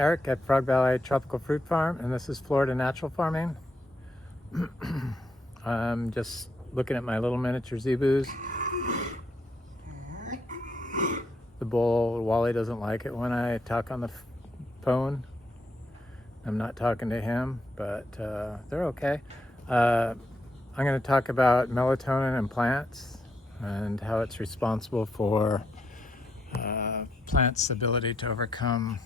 Eric at Frog Valley Tropical Fruit Farm, and this is Florida Natural Farming. I'm just looking at my little miniature zebus. The bull, Wally, doesn't like it when I talk on the phone. I'm not talking to him, but they're okay. I'm going to talk about melatonin in plants and how it's responsible for plants' ability to overcome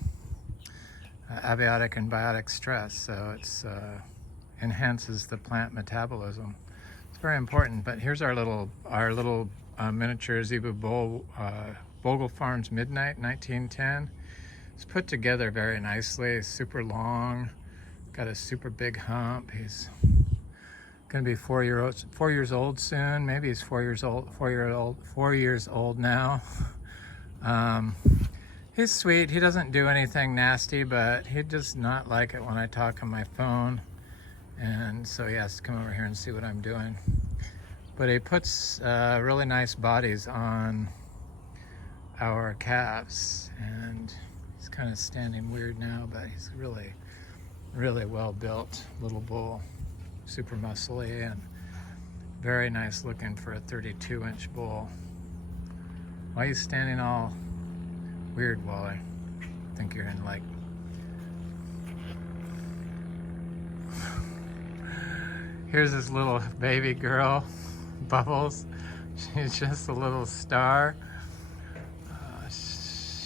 abiotic and biotic stress. So it's enhances the plant metabolism. It's very important. But here's our little miniature zebu bull, Bogle Farms Midnight 1910. It's put together very nicely. It's super long, got a super big hump. He's going to be 4 years old soon. Maybe he's 4 years old now. He's sweet. He doesn't do anything nasty, but he does not like it when I talk on my phone. And so he has to come over here and see what I'm doing. But he puts really nice bodies on our calves. And he's kind of standing weird now, but he's really, really well built little bull. Super muscly and very nice looking for a 32-inch bull. Why are you standing all weird, Wally? I think you're in like... Here's this little baby girl, Bubbles. She's just a little star.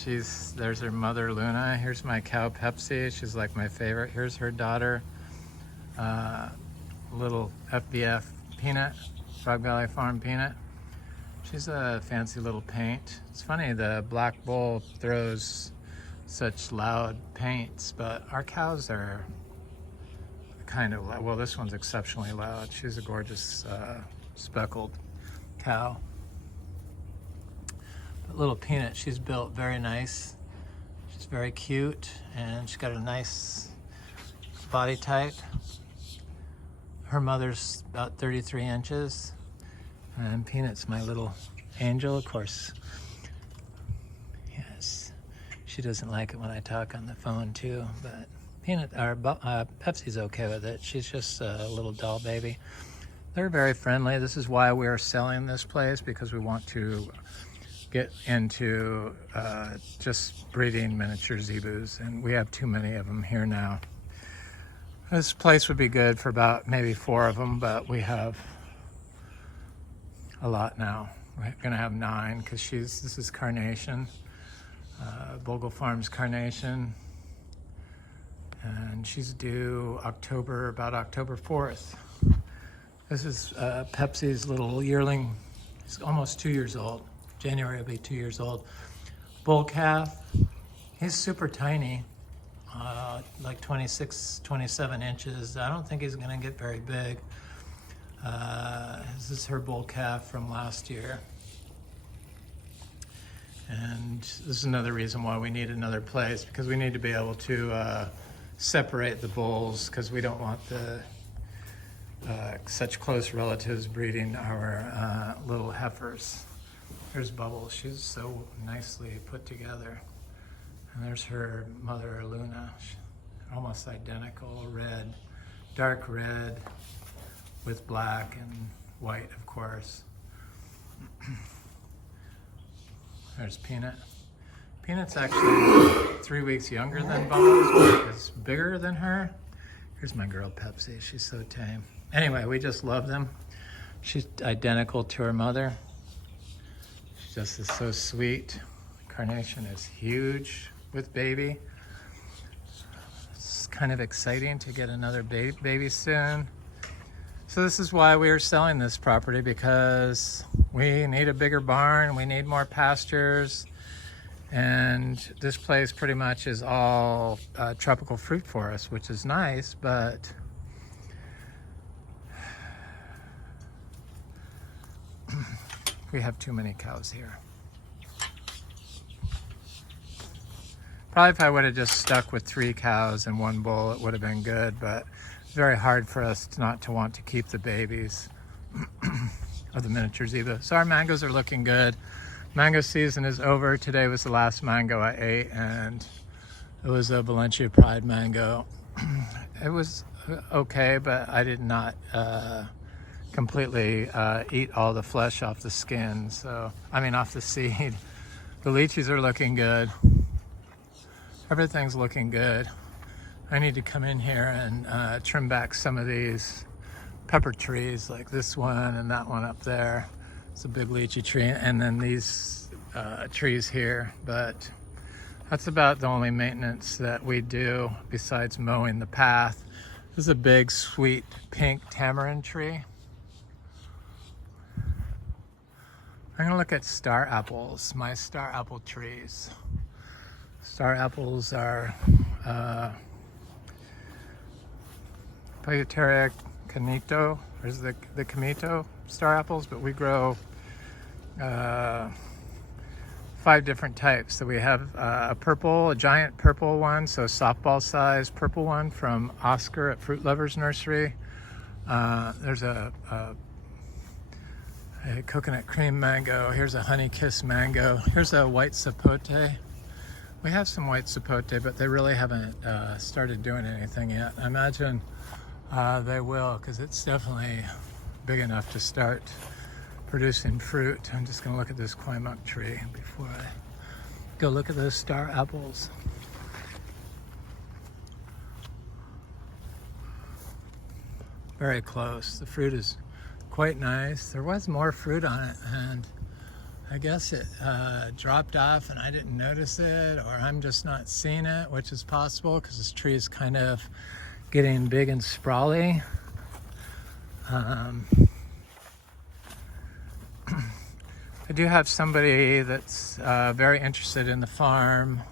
There's her mother, Luna. Here's my cow, Pepsi. She's like my favorite. Here's her daughter, little FBF Peanut, Frog Valley Farm Peanut. She's a fancy little paint. It's funny, the black bull throws such loud paints, but our cows are kind of loud. Well, this one's exceptionally loud. She's a gorgeous speckled cow. But little Peanut, she's built very nice. She's very cute, and she's got a nice body type. Her mother's about 33 inches. And Peanut's my little angel, of course. Yes, she doesn't like it when I talk on the phone too, but Pepsi's okay with it. She's just a little doll baby. They're very friendly. This is why we are selling this place, because we want to get into just breeding miniature zebus, and we have too many of them here now. This place would be good for about maybe 4 of them, but we have a lot now. We're gonna have 9 because this is Carnation, Bogle Farms Carnation, and she's due about October 4th. This is Pepsi's little yearling. He's almost 2 years old. January will be 2 years old. Bull calf. He's super tiny, like 26, 27 inches. I don't think he's gonna get very big. This is her bull calf from last year. And this is another reason why we need another place, because we need to be able to separate the bulls, because we don't want such close relatives breeding our little heifers. There's Bubbles. She's so nicely put together. And there's her mother, Luna. Almost identical, red, dark red, with black and white, of course. There's Peanut. Peanut's actually 3 weeks younger than Bubbles, but is bigger than her. Here's my girl Pepsi. She's so tame. Anyway, we just love them. She's identical to her mother. She just is so sweet. Carnation is huge with baby. It's kind of exciting to get another baby soon. So this is why we are selling this property, because we need a bigger barn, we need more pastures, and this place pretty much is all tropical fruit for us, which is nice, but we have too many cows here. Probably if I would have just stuck with 3 cows and 1 bull, it would have been good, but it's very hard for us not to want to keep the babies of the miniature zebu. So our mangoes are looking good. Mango season is over. Today was the last mango I ate, and It was a Valencia Pride mango. It was okay, but I did not completely eat all the flesh off the skin. So, I mean, off the seed. The lychees are looking good. Everything's looking good. I need to come in here and trim back some of these pepper trees, like this one and that one up there. It's a big lychee tree, and then these trees here. But that's about the only maintenance that we do besides mowing the path. This is a big, sweet, pink tamarind tree. I'm gonna look at star apples, my star apple trees. Star apples are Pyoteria canito. There's the Camito star apples, but we grow 5 different types. So we have a giant purple one, so softball size purple one from Oscar at Fruit Lovers Nursery. There's a coconut cream mango. Here's a honey kiss mango. Here's a white sapote. We have some white sapote, but they really haven't started doing anything yet. I imagine they will, because it's definitely big enough to start producing fruit. I'm just going to look at this Quaimoc tree before I go look at those star apples. Very close. The fruit is quite nice. There was more fruit on it, and I guess it dropped off and I didn't notice it, or I'm just not seeing it, which is possible because this tree is kind of getting big and sprawly. I do have somebody that's very interested in the farm,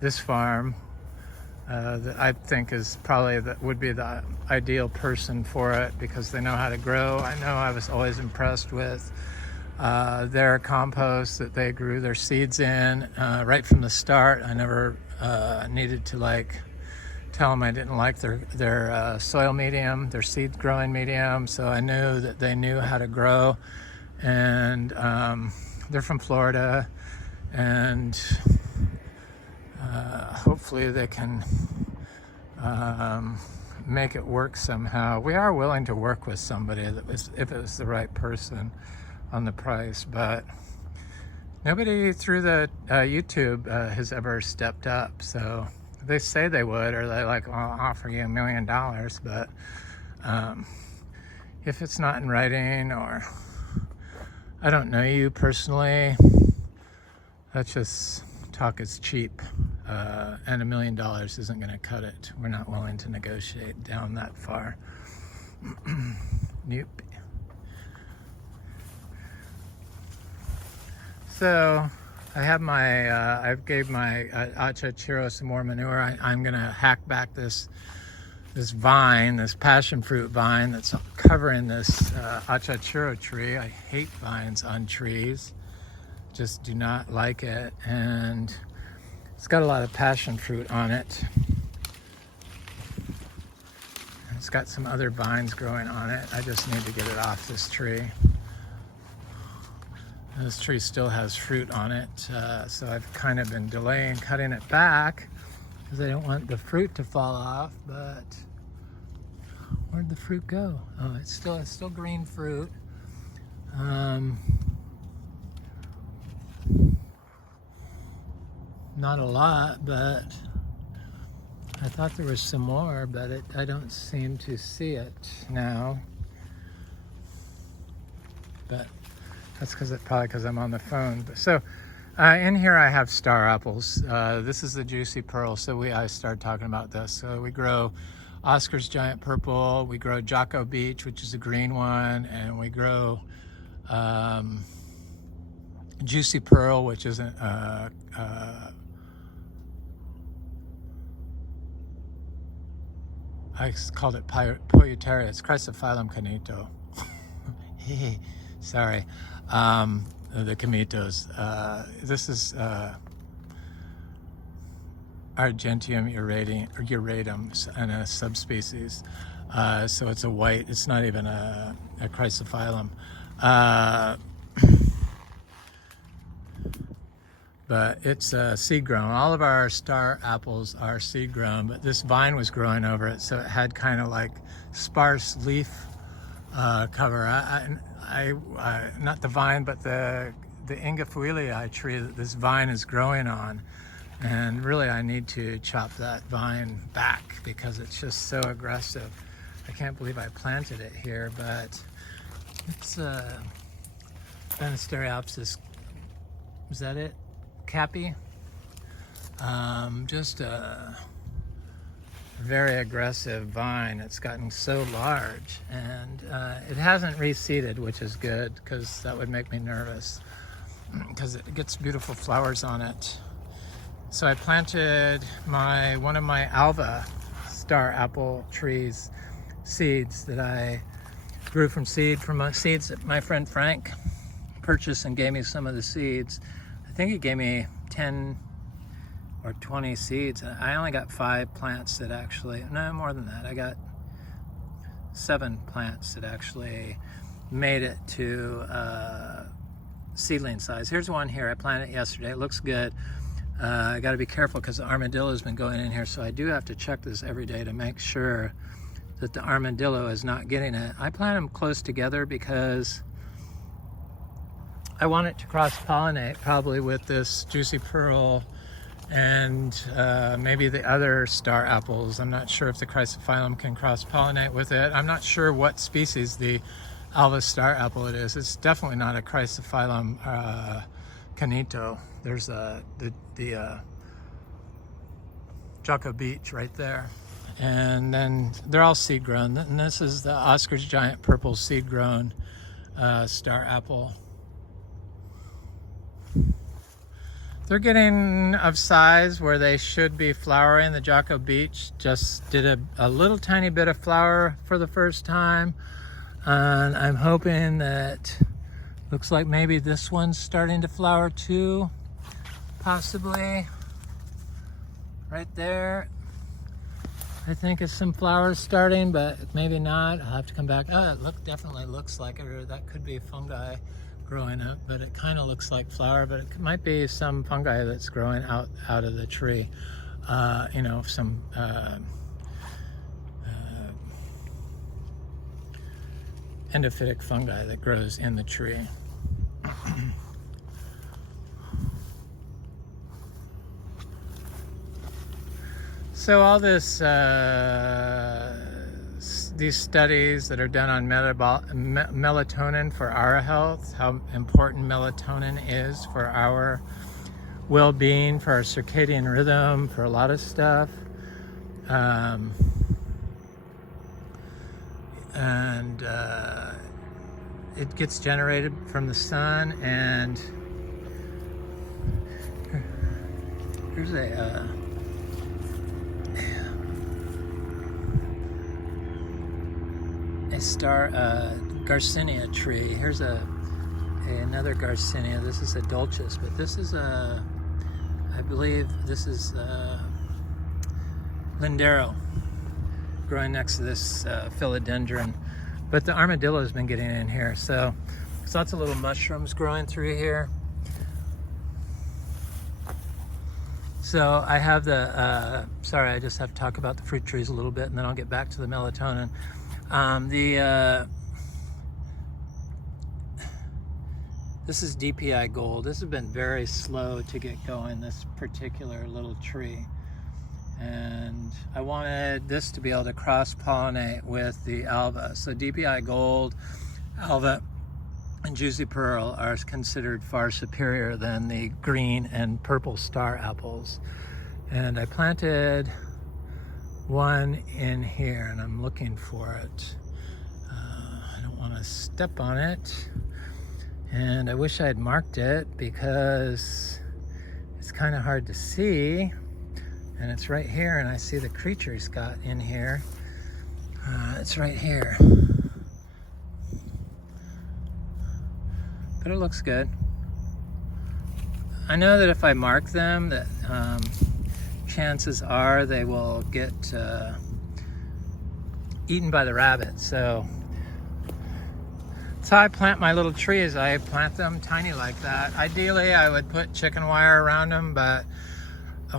this farm, that I think is probably would be the ideal person for it because they know how to grow. I know I was always impressed with their compost that they grew their seeds in right from the start. I never needed to tell them I didn't like their soil medium, their seed growing medium. So I knew that they knew how to grow, and they're from Florida, and hopefully they can make it work somehow. We are willing to work with somebody if it was the right person on the price, but nobody through the YouTube has ever stepped up. So they say they would, or they I'll offer you $1 million, but if it's not in writing, or I don't know you personally, that's just talk is cheap, and $1 million isn't going to cut it. We're not willing to negotiate down that far. Nope. So I have I gave my Achachiro some more manure. I'm gonna hack back this vine, this passion fruit vine that's covering this Achachiro tree. I hate vines on trees, just do not like it. And it's got a lot of passion fruit on it. It's got some other vines growing on it. I just need to get it off this tree. This tree still has fruit on it, so I've kind of been delaying cutting it back because I don't want the fruit to fall off. But where'd the fruit go? Oh, it's still green fruit. Not a lot, but I thought there was some more, but I don't seem to see it now. But that's probably because I'm on the phone. So in here I have star apples. This is the Juicy Pearl, so I started talking about this. So we grow Oscar's Giant Purple, we grow Jocko Beach, which is a green one, and we grow Juicy Pearl, which isn't I called it Pyoteria. It's Chrysophyllum canito. Sorry. The Camitos. This is Argentium uratum and a subspecies. So it's a white, it's not even a Chrysophyllum. but it's seed grown. All of our star apples are seed grown, but this vine was growing over it, so it had kind of like sparse leaf cover. Not the vine, but the Ingafuilii tree that this vine is growing on. And really I need to chop that vine back because it's just so aggressive. I can't believe I planted it here, but it's Banistereopsis, is that it? Cappy? Just a very aggressive vine. It's gotten so large, and it hasn't reseeded, which is good because that would make me nervous because it gets beautiful flowers on it. So I planted one of my alva star apple trees seeds that I grew from seeds that my friend Frank purchased and gave me some of the seeds. I think he gave me 10 or 20 seeds. I only got 5 plants that actually, no, more than that. I got 7 plants that actually made it to seedling size. Here's one here. I planted it yesterday. It looks good. I got to be careful because the armadillo has been going in here, so I do have to check this every day to make sure that the armadillo is not getting it. I plant them close together because I want it to cross-pollinate probably with this juicy pearl and maybe the other star apples. I'm not sure if the chrysophyllum can cross-pollinate with it. I'm not sure what species the alva star apple it is. It's definitely not a chrysophyllum canito. There's the Jocko Beach right there. And then they're all seed grown. And this is the Oscar's Giant Purple seed grown star apple. They're getting of size where they should be flowering. The Jocko Beach just did a little tiny bit of flower for the first time. And I'm hoping that, looks like maybe this one's starting to flower too, possibly. Right there. I think it's some flowers starting, but maybe not. I'll have to come back. Oh, it definitely looks like it, or that could be fungi growing up, but it kind of looks like flower, but it might be some fungi that's growing out of the tree. You know, some endophytic fungi that grows in the tree. So all this, these studies that are done on melatonin for our health, how important melatonin is for our well-being, for our circadian rhythm, for a lot of stuff. It gets generated from the sun, and here's a star Garcinia tree. Here's another Garcinia. This is a dulcis, but this is I believe this is Lindero growing next to this philodendron. But the armadillo has been getting in here, so there's lots of little mushrooms growing through here. So I have the, sorry, I just have to talk about the fruit trees a little bit, and then I'll get back to the melatonin. This is DPI gold. This has been very slow to get going, this particular little tree. And I wanted this to be able to cross-pollinate with the alva. So DPI gold, alva, and juicy pearl are considered far superior than the green and purple star apples. And I planted one in here, and I'm looking for it. I don't want to step on it, and I wish I had marked it because it's kind of hard to see, and it's right here, and I see the creatures got in here. It's right here, but it looks good. I know that if I mark them, that chances are they will get eaten by the rabbits. So That's how I plant my little trees. I plant them tiny like that. Ideally, I would put chicken wire around them, but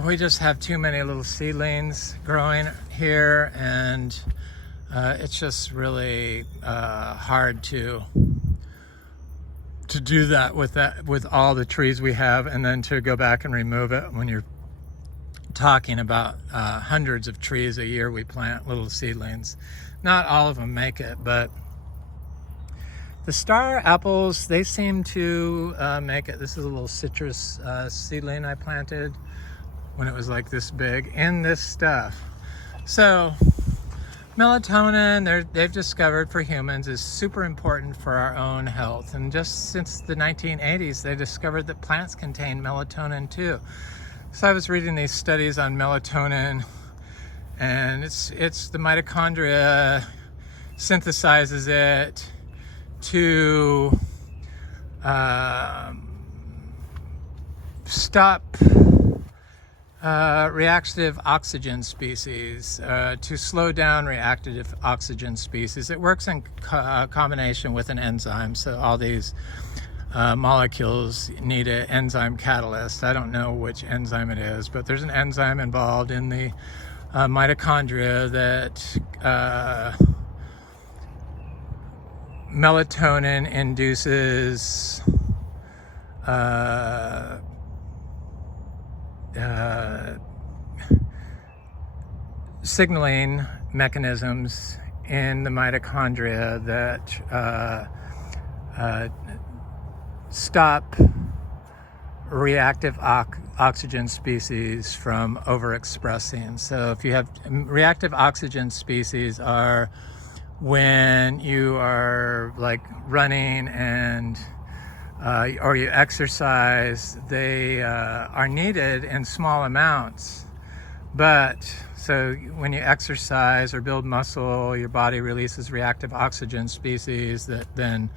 we just have too many little seedlings growing here, and it's just really hard to do that with all the trees we have, and then to go back and remove it when you're talking about hundreds of trees a year we plant, little seedlings. Not all of them make it, but the star apples, they seem to make it. This is a little citrus seedling I planted when it was like this big in this stuff. So melatonin, they've discovered for humans, is super important for our own health. And just since the 1980s, they discovered that plants contain melatonin too. So I was reading these studies on melatonin, and it's the mitochondria synthesizes it to stop reactive oxygen species, to slow down reactive oxygen species. It works in combination with an enzyme, so all these molecules need an enzyme catalyst. I don't know which enzyme it is, but there's an enzyme involved in the mitochondria that melatonin induces signaling mechanisms in the mitochondria that stop reactive oxygen species from overexpressing. So if you have reactive oxygen species, are when you are like running and or you exercise, they are needed in small amounts. But so when you exercise or build muscle, your body releases reactive oxygen species that then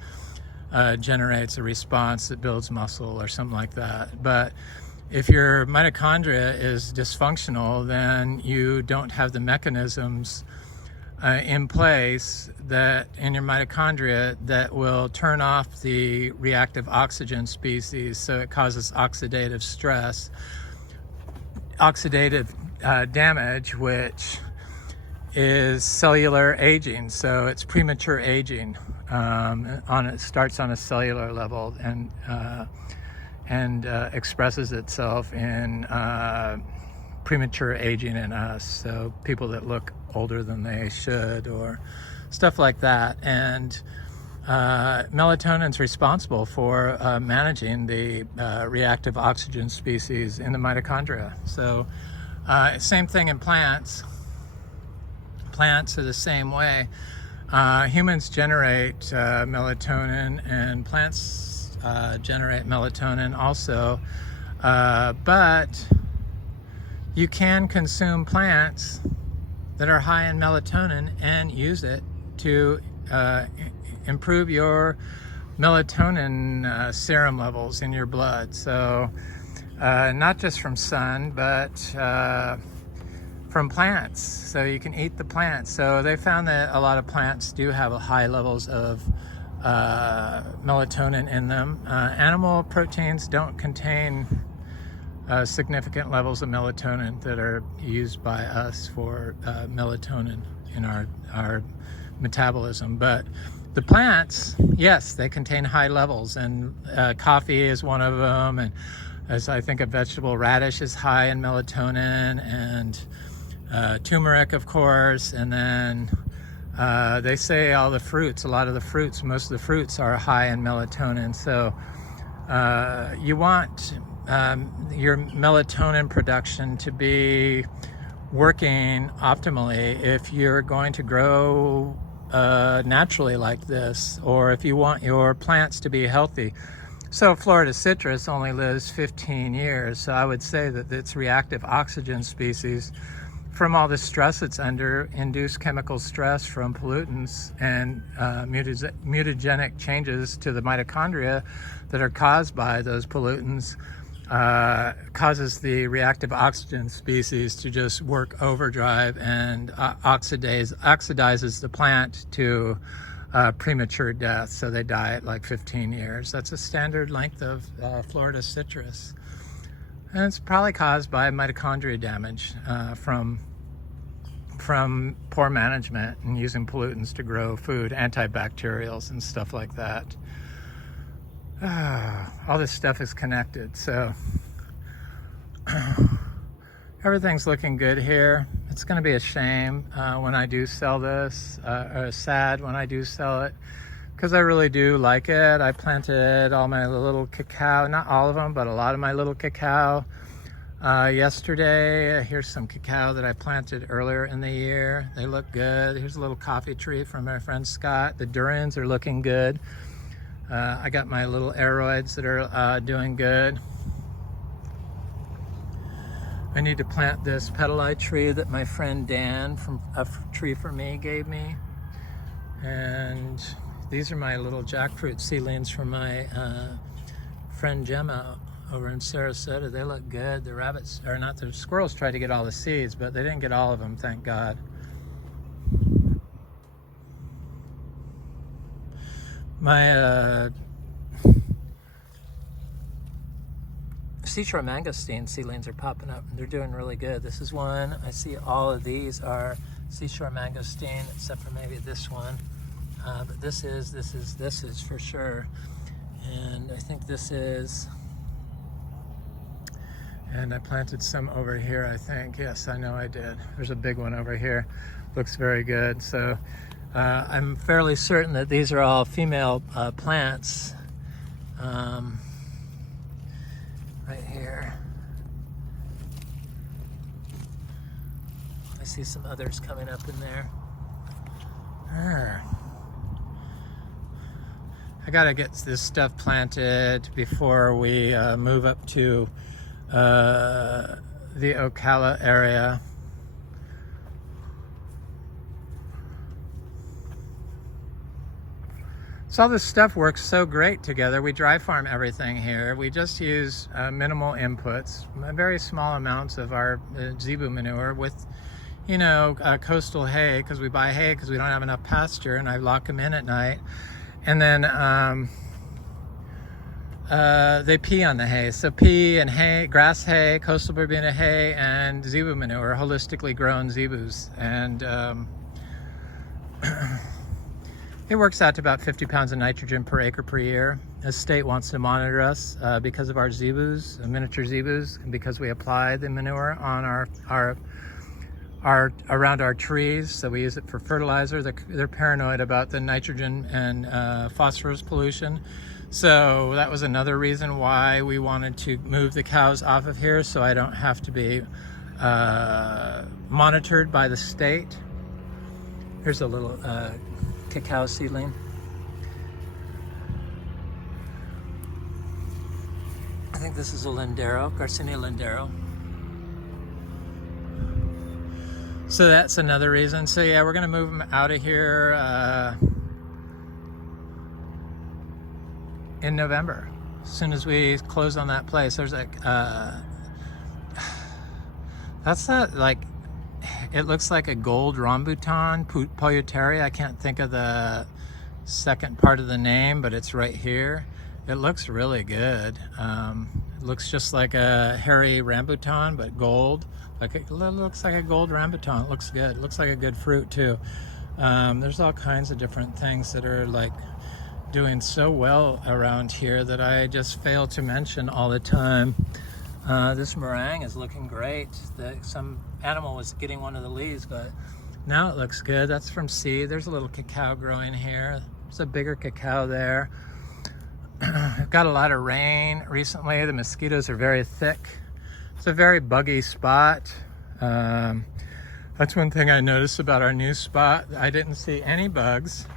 generates a response that builds muscle or something like that. But if your mitochondria is dysfunctional, then you don't have the mechanisms in place that in your mitochondria that will turn off the reactive oxygen species, so it causes oxidative stress, oxidative damage, which is cellular aging. So it's premature aging. It starts on a cellular level and expresses itself in premature aging in us. So people that look older than they should, or stuff like that. And melatonin is responsible for managing the reactive oxygen species in the mitochondria. So same thing in plants. Plants are the same way. Humans generate melatonin, and plants generate melatonin also. But you can consume plants that are high in melatonin and use it to improve your melatonin serum levels in your blood. So not just from sun, but from plants. So you can eat the plants. So they found that a lot of plants do have high levels of melatonin in them. Animal proteins don't contain significant levels of melatonin that are used by us for melatonin in our metabolism. But the plants, yes, they contain high levels, and coffee is one of them, and as I think a vegetable radish is high in melatonin, and turmeric, of course, and then they say all the fruits, most of the fruits are high in melatonin. So you want your melatonin production to be working optimally if you're going to grow naturally like this, or if you want your plants to be healthy. So Florida citrus only lives 15 years. So I would say that its reactive oxygen species, from all the stress it's under, induced chemical stress from pollutants and mutagenic changes to the mitochondria that are caused by those pollutants, causes the reactive oxygen species to just work overdrive and oxidizes the plant to premature death, so they die at like 15 years. That's a standard length of Florida citrus. And it's probably caused by mitochondria damage from poor management and using pollutants to grow food, antibacterials and stuff like that. All this stuff is connected, so everything's looking good here. It's going to be a shame when I do sell this, or sad when I do sell it, because I really do like it. I planted all my little cacao, not all of them, but a lot of my little cacao yesterday. Here's some cacao that I planted earlier in the year. They look good. Here's a little coffee tree from my friend Scott. The durians are looking good. I got my little aroids that are doing good. I need to plant this petalite tree that my friend Dan from A Tree For Me gave me. And these are my little jackfruit seedlings from my friend Gemma over in Sarasota. They look good. The rabbits, or not, the squirrels tried to get all the seeds, but they didn't get all of them, thank God. My seashore mangosteen seedlings are popping up and they're doing really good. This is one. I see all of these are seashore mangosteen, except for maybe this one. But this is for sure. And I think this is, and I planted some over here, I think. Yes, I know I did. There's a big one over here. Looks very good. So I'm fairly certain that these are all female plants. Right here. I see some others coming up in there. I gotta get this stuff planted before we move up to the Ocala area. So all this stuff works so great together. We dry farm everything here. We just use minimal inputs, very small amounts of our zebu manure with, you know, coastal hay, because we buy hay because we don't have enough pasture, and I lock them in at night. And then they pee on the hay. So pea and hay, grass hay, coastal Bourbina hay, and zebu manure, holistically grown zebus. And it works out to about 50 pounds of nitrogen per acre per year. The state wants to monitor us because of our zebus, miniature zebus, and because we apply the manure on around our trees, so we use it for fertilizer. They're paranoid about the nitrogen and phosphorus pollution. So that was another reason why we wanted to move the cows off of here, so I don't have to be monitored by the state. Here's a little cacao seedling. I think this is a lindero, Garcinia lindero. So that's another reason. So yeah, we're gonna move them out of here in November. As soon as we close on that place, there's like that's not like, it looks like a gold rambutan, Poyuteri. I can't think of the second part of the name, but it's right here. It looks really good. It looks just like a hairy rambutan, but gold. Like it looks like a gold rambutan. It looks good. It looks like a good fruit too. There's all kinds of different things that are like doing so well around here that I just fail to mention all the time. This meringue is looking great. Some animal was getting one of the leaves, but now it looks good. That's from seed. There's a little cacao growing here. There's a bigger cacao there. I've got a lot of rain recently. The mosquitoes are very thick. It's a very buggy spot. That's one thing I noticed about our new spot. I didn't see any bugs.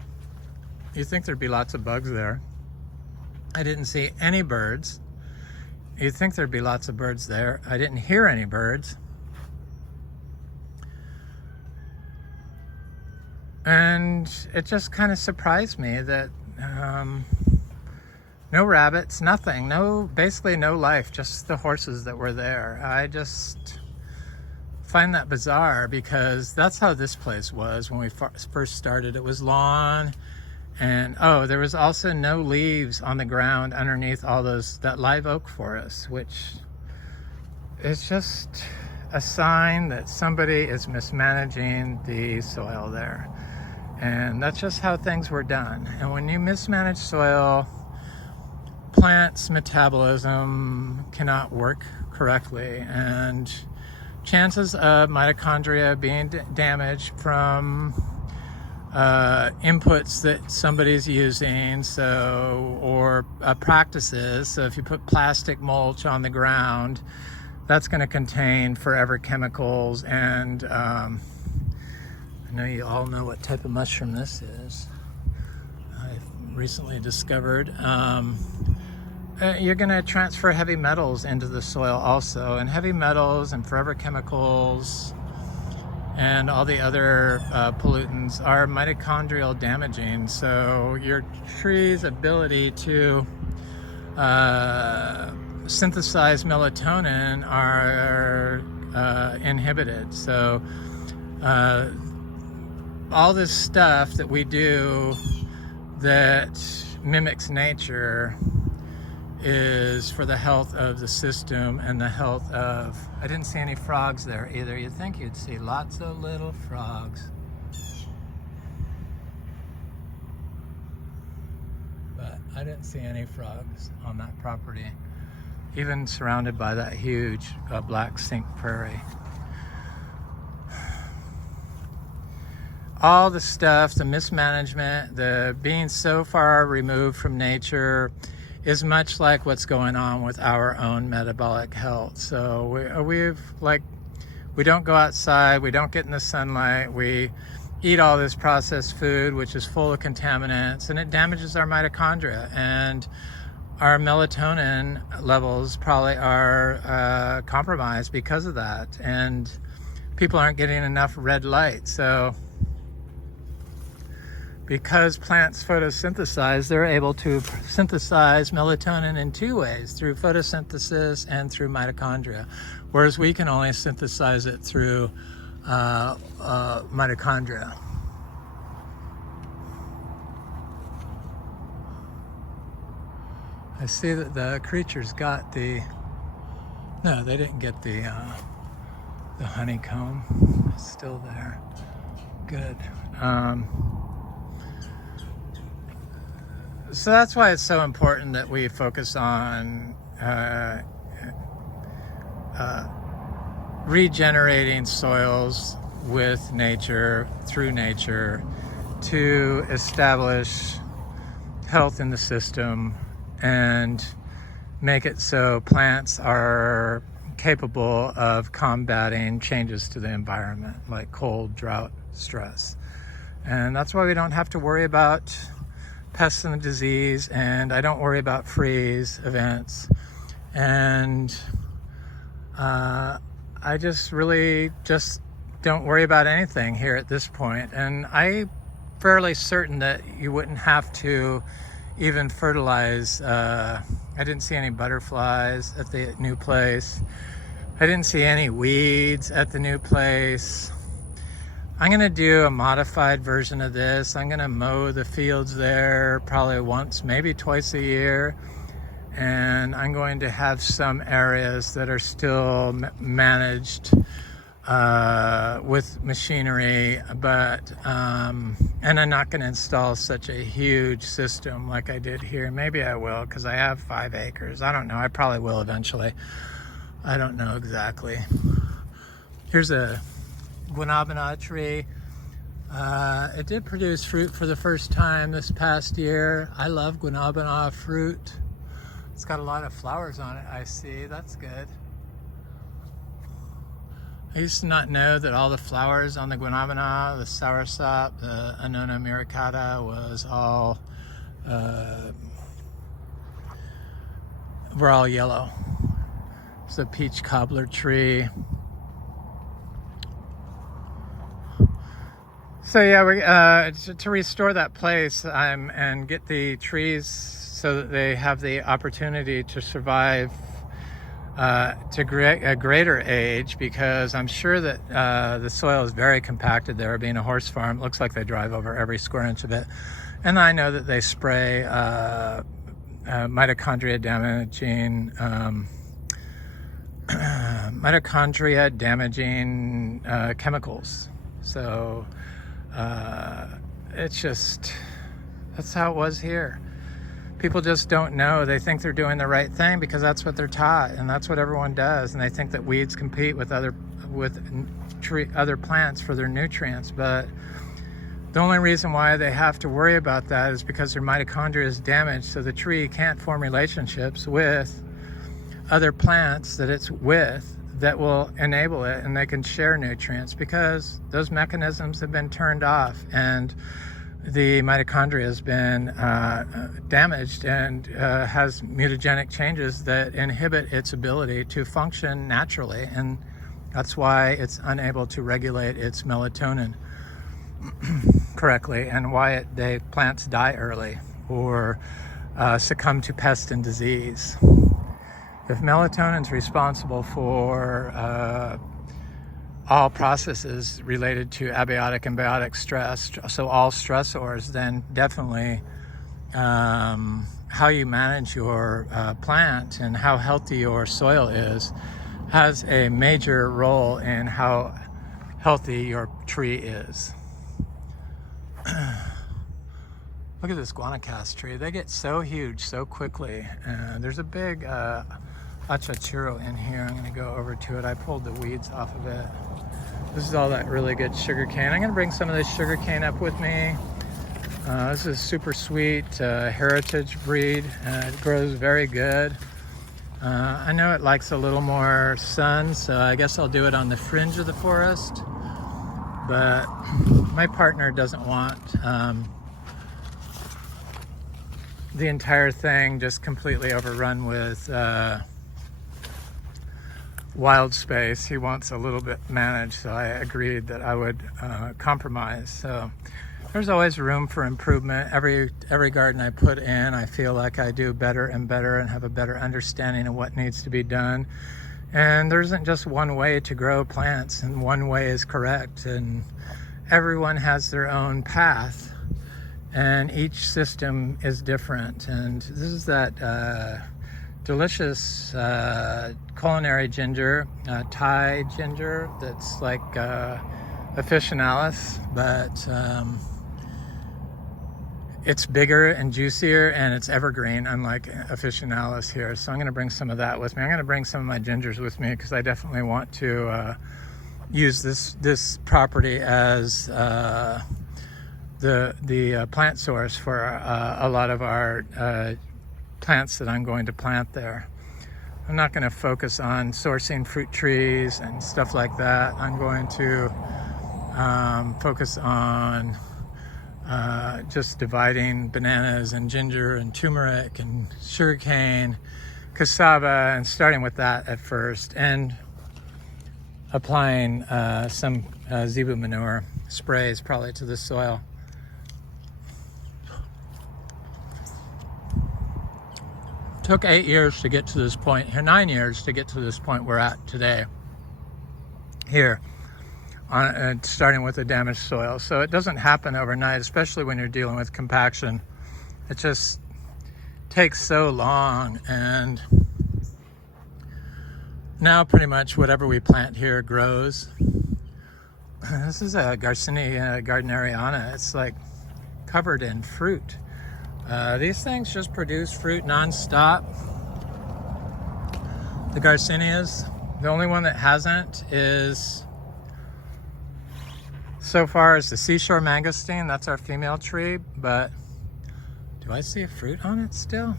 You'd think there'd be lots of bugs there. I didn't see any birds. You'd think there'd be lots of birds there. I didn't hear any birds. And it just kind of surprised me that no rabbits, nothing, basically no life, just the horses that were there. I just find that bizarre because that's how this place was when we first started. It was lawn And oh, there was also no leaves on the ground underneath all that live oak forest, which is just a sign that somebody is mismanaging the soil there. And that's just how things were done. And when you mismanage soil, plants' metabolism cannot work correctly, and chances of mitochondria being damaged from inputs that somebody's using, or practices. So if you put plastic mulch on the ground, that's going to contain forever chemicals. And I know you all know what type of mushroom this is. I've recently discovered. You're going to transfer heavy metals into the soil also, and heavy metals and forever chemicals and all the other pollutants are mitochondrial damaging. So your tree's ability to synthesize melatonin are inhibited. So all this stuff that we do that mimics nature is for the health of the system and the health of... I didn't see any frogs there either. You'd think you'd see lots of little frogs. But I didn't see any frogs on that property, even surrounded by that huge black skink prairie. All the stuff, the mismanagement, the being so far removed from nature is much like what's going on with our own metabolic health. So we don't go outside, we don't get in the sunlight, we eat all this processed food, which is full of contaminants, and it damages our mitochondria. And our melatonin levels probably are compromised because of that. And people aren't getting enough red light. So because plants photosynthesize, they're able to synthesize melatonin in two ways, through photosynthesis and through mitochondria, whereas we can only synthesize it through mitochondria. I see that the creatures got no, they didn't get the honeycomb. It's still there. Good. So that's why it's so important that we focus on regenerating soils with nature, through nature, to establish health in the system and make it so plants are capable of combating changes to the environment, like cold, drought, stress. And that's why we don't have to worry about pests and disease, and I don't worry about freeze events. And I just really don't worry about anything here at this point. And I'm fairly certain that you wouldn't have to even fertilize. I didn't see any butterflies at the new place. I didn't see any weeds at the new place. I'm gonna do a modified version of this. I'm gonna mow the fields there probably once, maybe twice a year. And I'm going to have some areas that are still managed with machinery, but and I'm not gonna install such a huge system like I did here. Maybe I will, because I have 5 acres. I don't know, I probably will eventually. I don't know exactly. Here's a guanabana tree. It did produce fruit for the first time this past year. I love guanabana fruit. It's got a lot of flowers on it, I see. That's good. I used to not know that all the flowers on the guanabana, the soursop, the Annona muricata were all yellow. It's a peach cobbler tree. So yeah, to restore that place and get the trees so that they have the opportunity to survive to a greater age, because I'm sure that the soil is very compacted there. Being a horse farm, it looks like they drive over every square inch of it. And I know that they spray mitochondria damaging chemicals. So it's just, that's how it was here. People just don't know. They think they're doing the right thing because that's what they're taught, and that's what everyone does. And they think that weeds compete with other plants for their nutrients. But the only reason why they have to worry about that is because their mitochondria is damaged, so the tree can't form relationships with other plants that it's with that will enable it, and they can share nutrients because those mechanisms have been turned off, and the mitochondria has been damaged and has mutagenic changes that inhibit its ability to function naturally, and that's why it's unable to regulate its melatonin correctly, and why plants die early or succumb to pest and disease. If melatonin is responsible for all processes related to abiotic and biotic stress, so all stressors, then definitely how you manage your plant and how healthy your soil is has a major role in how healthy your tree is. Look at this guanacaste tree. They get so huge so quickly. There's a big achachuro in here. I'm going to go over to it. I pulled the weeds off of it. This is all that really good sugar cane. I'm going to bring some of this sugar cane up with me. This is super sweet heritage breed. It grows very good. I know it likes a little more sun, so I guess I'll do it on the fringe of the forest. But my partner doesn't want the entire thing just completely overrun with wild space. He wants a little bit managed, so I agreed that I would compromise. So there's always room for improvement. Every garden I put in, I feel like I do better and better and have a better understanding of what needs to be done. And there isn't just one way to grow plants, and one way is correct, and everyone has their own path, and each system is different. And this is that delicious culinary ginger, Thai ginger, that's like officinalis, but it's bigger and juicier, and it's evergreen, unlike officinalis here. So I'm going to bring some of that with me. I'm going to bring some of my gingers with me because I definitely want to use this property as the plant source for a lot of our plants that I'm going to plant there. I'm not going to focus on sourcing fruit trees and stuff like that. I'm going to focus on just dividing bananas and ginger and turmeric and sugarcane, cassava, and starting with that at first, and applying some zebu manure sprays probably to the soil. Took 8 years to get to this point, 9 years to get to this point we're at today here, starting with the damaged soil. So it doesn't happen overnight, especially when you're dealing with compaction. It just takes so long, and now pretty much whatever we plant here grows. This is a Garcinia gardneriana. It's like covered in fruit. These things just produce fruit nonstop. The Garcinias, the only one that hasn't is, so far, is the seashore mangosteen. That's our female tree, but do I see a fruit on it still?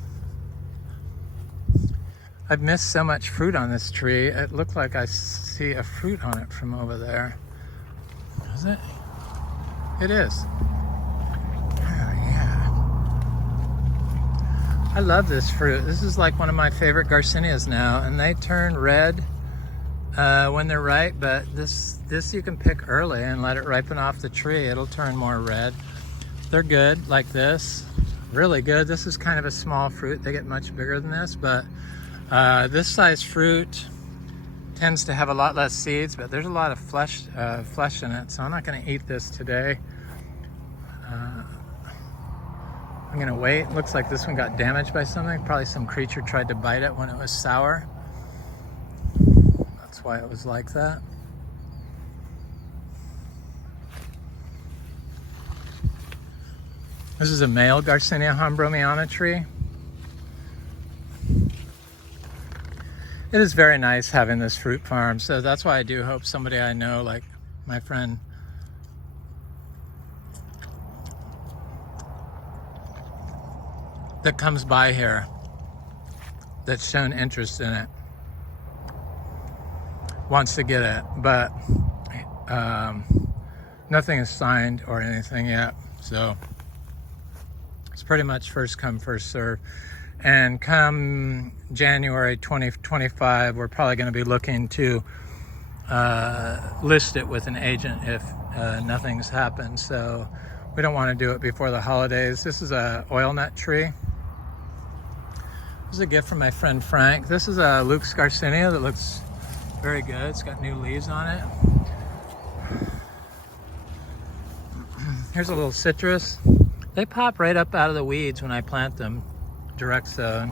I've missed so much fruit on this tree. It looked like I see a fruit on it from over there. Is it? It is. I love this fruit. This is like one of my favorite Garcinias now, and they turn red when they're ripe, but this you can pick early and let it ripen off the tree. It'll turn more red. They're good like this, really good. This is kind of a small fruit. They get much bigger than this, but This size fruit tends to have a lot less seeds, but there's a lot of flesh in it, so I'm not going to eat this today. I'm going to wait. Looks like this one got damaged by something. Probably some creature tried to bite it when it was sour. That's why it was like that. This is a male Garcinia hombromiana tree. It is very nice having this fruit farm, so that's why I do hope somebody I know, like my friend that comes by here, that's shown interest in it, wants to get it, but nothing is signed or anything yet, so it's pretty much first come, first serve. And come January 2025, we're probably going to be looking to list it with an agent if nothing's happened, so we don't want to do it before the holidays. This is a oil nut tree. This is a gift from my friend Frank. This is a Luke's Garcinia that looks very good. It's got new leaves on it. Here's a little citrus. They pop right up out of the weeds when I plant them, direct sown.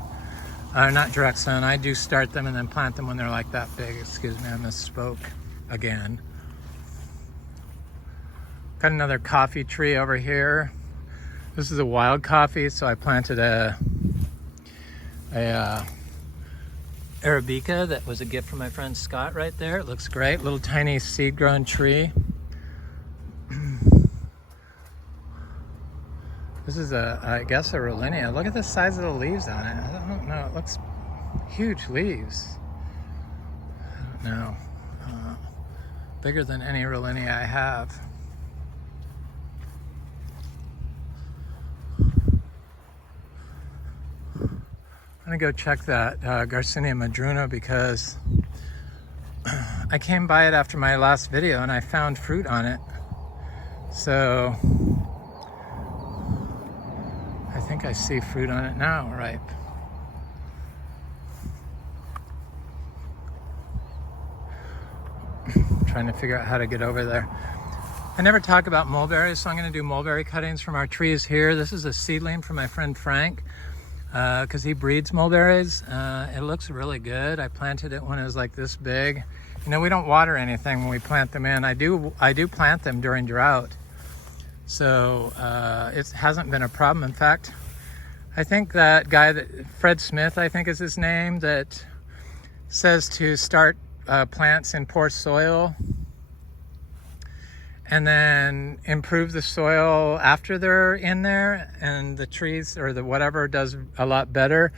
Not direct sown, I do start them and then plant them when they're like that big. Excuse me, I misspoke again. Got another coffee tree over here. This is a wild coffee, so I planted a Arabica that was a gift from my friend Scott right there. It looks great, little tiny seed grown tree. This is I guess a Rollinium. Look at the size of the leaves on it. I don't know, it looks huge leaves. I don't know, bigger than any Rollinia I have. I'm gonna go check that Garcinia madruna because I came by it after my last video and I found fruit on it. So I think I see fruit on it now, ripe. Trying to figure out how to get over there. I never talk about mulberries, so I'm gonna do mulberry cuttings from our trees here. This is a seedling from my friend Frank, because he breeds mulberries. It looks really good. I planted it when it was like this big. You know, we don't water anything when we plant them in. I do plant them during drought. So it hasn't been a problem. In fact, I think that guy, Fred Smith, I think is his name, that says to start plants in poor soil and then improve the soil after they're in there, and the trees or the whatever does a lot better.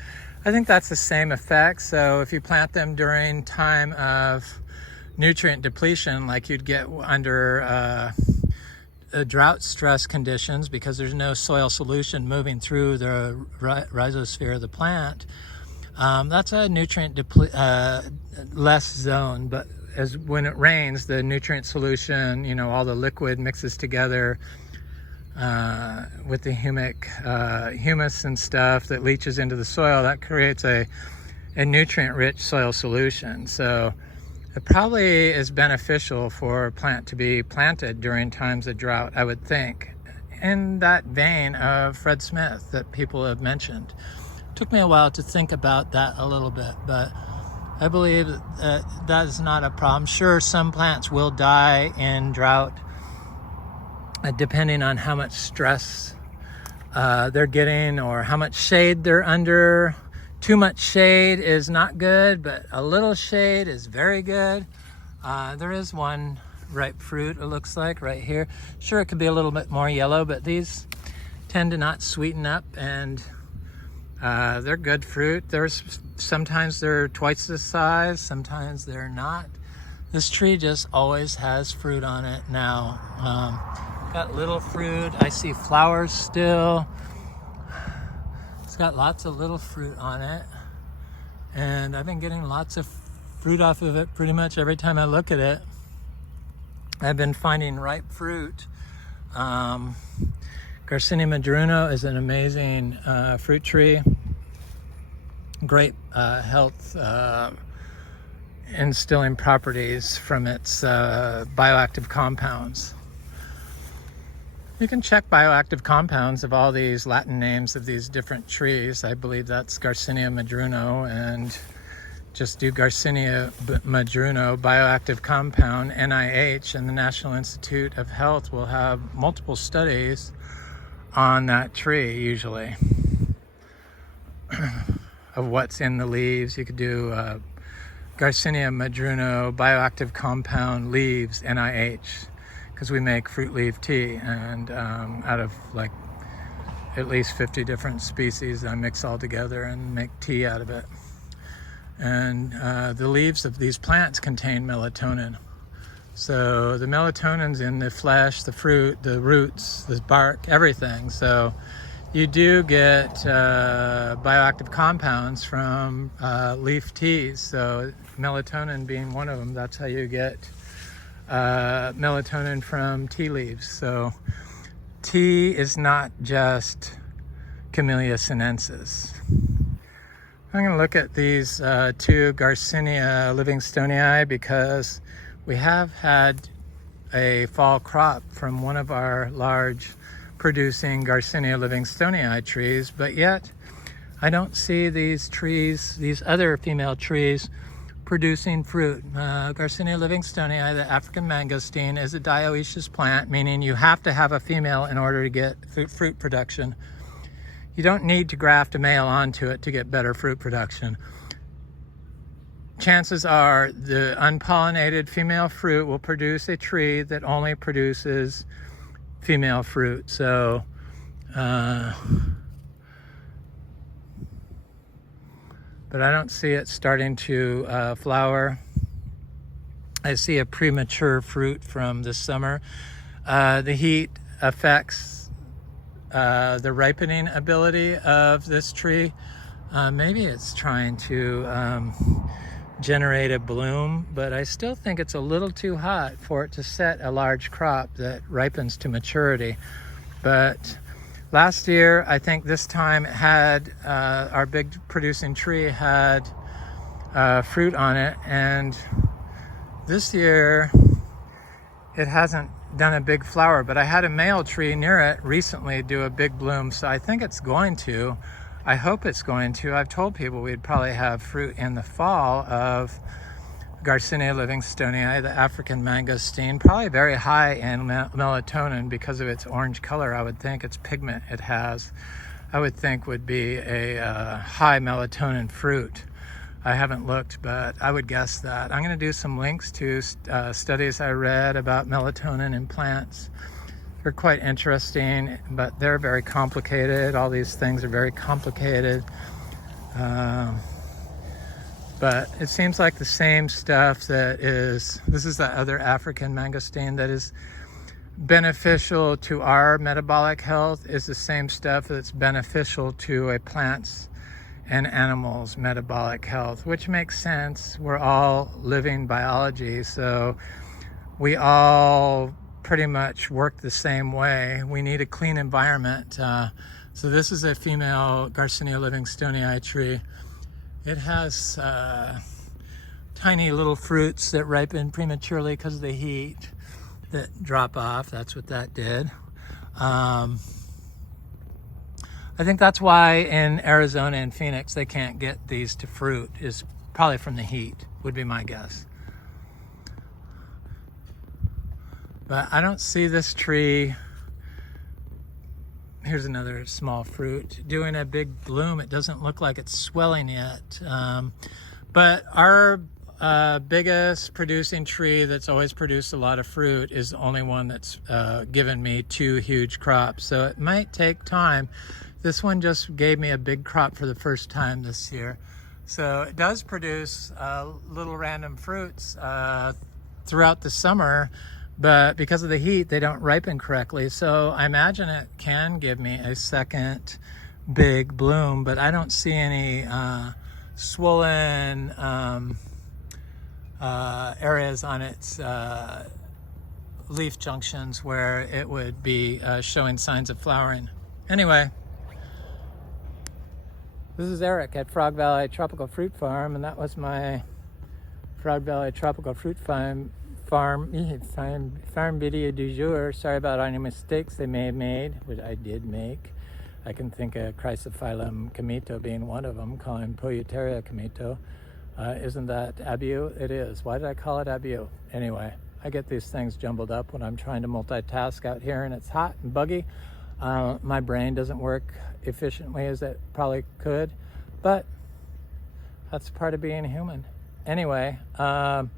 I think that's the same effect. So if you plant them during time of nutrient depletion, like you'd get under drought stress conditions, because there's no soil solution moving through the rhizosphere of the plant, that's a nutrient less zone. But as when it rains, the nutrient solution, you know, all the liquid mixes together with the humus and stuff that leaches into the soil. That creates a nutrient-rich soil solution. So it probably is beneficial for a plant to be planted during times of drought, I would think, in that vein of Fred Smith that people have mentioned. It took me a while to think about that a little bit, but I believe that is not a problem. Sure, some plants will die in drought, depending on how much stress they're getting or how much shade they're under. Too much shade is not good, but a little shade is very good. There is one ripe fruit, it looks like, right here. Sure, it could be a little bit more yellow, but these tend to not sweeten up, and they're good fruit. Sometimes they're twice the size, sometimes they're not. This tree just always has fruit on it now. Got little fruit. I see flowers still. It's got lots of little fruit on it, and I've been getting lots of fruit off of it pretty much every time I look at it. I've been finding ripe fruit. Garcinia madruna is an amazing fruit tree. great health instilling properties from its bioactive compounds. You can check bioactive compounds of all these Latin names of these different trees. I believe that's Garcinia madruno, and just do Garcinia madruno bioactive compound, NIH, and the National Institute of Health will have multiple studies on that tree usually of what's in the leaves. You could do Garcinia madruno bioactive compound leaves, NIH, because we make fruit leaf tea, and out of like at least 50 different species I mix all together and make tea out of it. And the leaves of these plants contain melatonin. So the melatonin's in the flesh, the fruit, the roots, the bark, everything. So you do get bioactive compounds from leaf teas. So melatonin being one of them, that's how you get melatonin from tea leaves. So tea is not just Camellia sinensis. I'm going to look at these two Garcinia livingstonii because we have had a fall crop from one of our large producing Garcinia livingstonii trees, but yet I don't see these trees, these other female trees, producing fruit. Garcinia livingstonii, the African mangosteen, is a dioecious plant, meaning you have to have a female in order to get fruit production. You don't need to graft a male onto it to get better fruit production. Chances are the unpollinated female fruit will produce a tree that only produces female fruit. So but I don't see it starting to flower. I see a premature fruit from this summer. The heat affects the ripening ability of this tree. Maybe it's trying to generate a bloom, but I still think it's a little too hot for it to set a large crop that ripens to maturity. But last year, I think this time it had, our big producing tree had fruit on it, and this year it hasn't done a big flower, but I had a male tree near it recently do a big bloom, so I think it's going to. I hope it's going to. I've told people we'd probably have fruit in the fall of Garcinia livingstonii, the African mangosteen, probably very high in melatonin because of its orange color. I would think its pigment it has, I would think would be a high melatonin fruit. I haven't looked, but I would guess that. I'm going to do some links to studies I read about melatonin in plants. They're quite interesting, but they're very complicated. All these things are very complicated. But it seems like the same stuff that is, this is the other African mangosteen that is beneficial to our metabolic health, is the same stuff that's beneficial to a plant's and animals' metabolic health, which makes sense. We're all living biology, so we all pretty much work the same way. We need a clean environment. So this is a female Garcinia livingstonii tree. It has tiny little fruits that ripen prematurely because of the heat that drop off. That's what that did. I think that's why in Arizona and Phoenix they can't get these to fruit, is probably from the heat, would be my guess. But I don't see this tree, here's another small fruit, doing a big bloom. It doesn't look like it's swelling yet. But our biggest producing tree that's always produced a lot of fruit is the only one that's given me 2 huge crops. So it might take time. This one just gave me a big crop for the first time this year. So it does produce little random fruits throughout the summer, but because of the heat, they don't ripen correctly. So I imagine it can give me a second big bloom, but I don't see any swollen areas on its leaf junctions where it would be showing signs of flowering. Anyway, This is Eric at Frog Valley Tropical Fruit Farm, and that was my Frog Valley Tropical Fruit Farm video du jour. Sorry about any mistakes they may have made, which I did make. I can think of Chrysophyllum comito being one of them, calling Polyuteria comito. Isn't that abu? It is. Why did I call it abu? Anyway, I get these things jumbled up when I'm trying to multitask out here and it's hot and buggy. My brain doesn't work efficiently as it probably could, but that's part of being human. Anyway, melatonin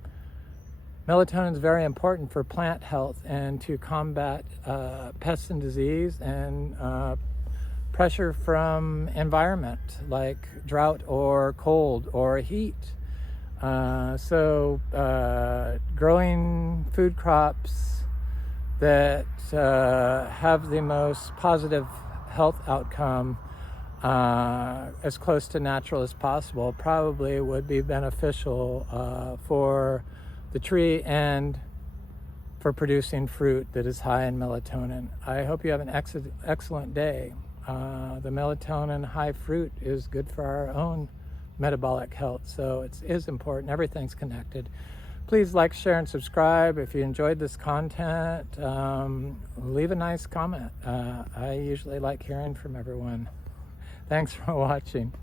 is very important for plant health and to combat pests and disease and pressure from environment like drought or cold or heat. So growing food crops that have the most positive health outcome as close to natural as possible probably would be beneficial for the tree and for producing fruit that is high in melatonin. I hope you have an excellent day. The melatonin high fruit is good for our own metabolic health, so it is important. Everything's connected. Please like, share, and subscribe. If you enjoyed this content, leave a nice comment. I usually like hearing from everyone. Thanks for watching.